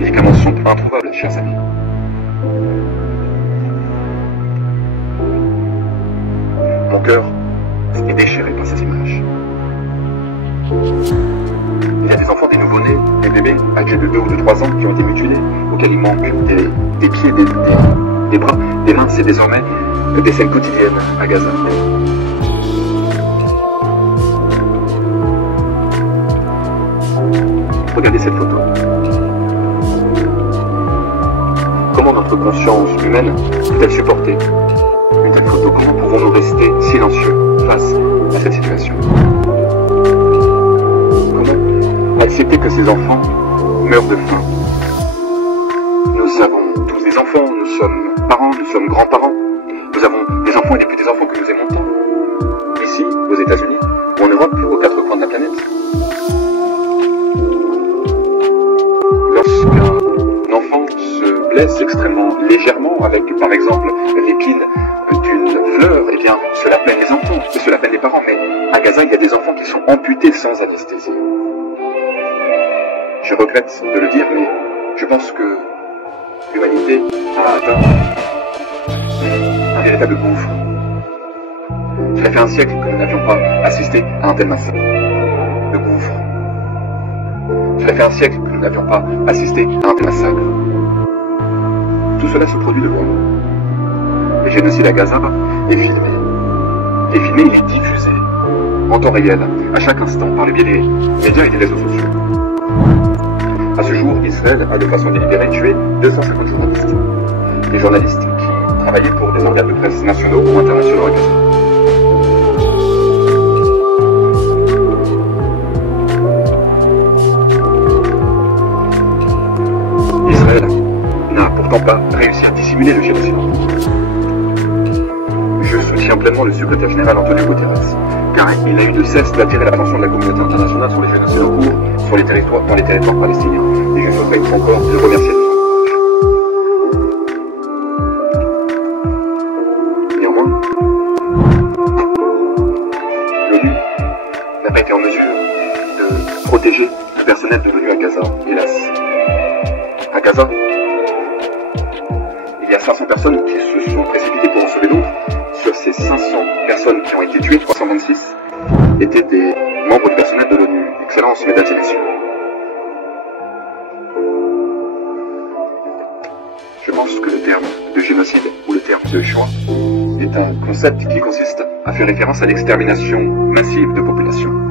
médicaments sont introuvables, chers amis. Mon cœur est déchiré par ces images. Il y a des enfants, des nouveau-nés, des bébés âgés de 2 ou de 3 ans qui ont été mutilés, auxquels il manque des pieds, des bras, des mains. C'est désormais des scènes quotidiennes à Gaza. Regardez cette photo. Comment notre conscience humaine peut-elle supporter une telle photo? Comment pouvons-nous rester silencieux face à cette situation? Comment accepter que ces enfants meurent de faim? Nous avons tous des enfants, nous sommes parents, nous sommes grands-parents. Nous avons des enfants et des petits-enfants que nous aimons tant. Ici, aux États-Unis, ou en Europe, aux 4 coins de la planète. Lorsqu'un enfant se blesse extrêmement légèrement avec, par exemple, l'épine d'une fleur, eh bien, cela peine les enfants, et cela peine les parents. Mais à Gaza, il y a des enfants qui sont amputés sans anesthésie. Je regrette de le dire, mais je pense que l'humanité a atteint un véritable gouffre. Cela fait un siècle que nous n'avions pas assisté à un tel massacre. Le gouffre. Cela fait un siècle que nous n'avions pas assisté à un tel massacre. Tout cela se produit devant nous. Le génocide à Gaza est filmé. Il est filmé, il est diffusé en temps réel, à chaque instant, par le biais des médias et des réseaux sociaux. À ce jour, Israël a de façon délibérée tué 250 journalistes. Des journalistes qui travaillaient pour des organes de presse nationaux ou internationaux à Gaza. Israël n'a pourtant pas réussi à dissimuler le génocide. Je soutiens pleinement le secrétaire général Antonio Guterres, car il n'a eu de cesse d'attirer l'attention de la communauté internationale sur les génocides en cours dans les territoires palestiniens. Et je souhaiterais encore le remercier de son courage. Néanmoins, l'ONU n'a pas été en mesure de protéger le personnel de l'ONU à Gaza, hélas. À Gaza, il y a 500 personnes qui se sont précipitées pour en sauver d'autres. Sur ces 500 personnes qui ont été tuées, 326 étaient des membres du personnel de l'ONU. Excellences, mesdames et messieurs. Je pense que le terme de génocide ou le terme de Shoah est un concept qui consiste à faire référence à l'extermination massive de populations.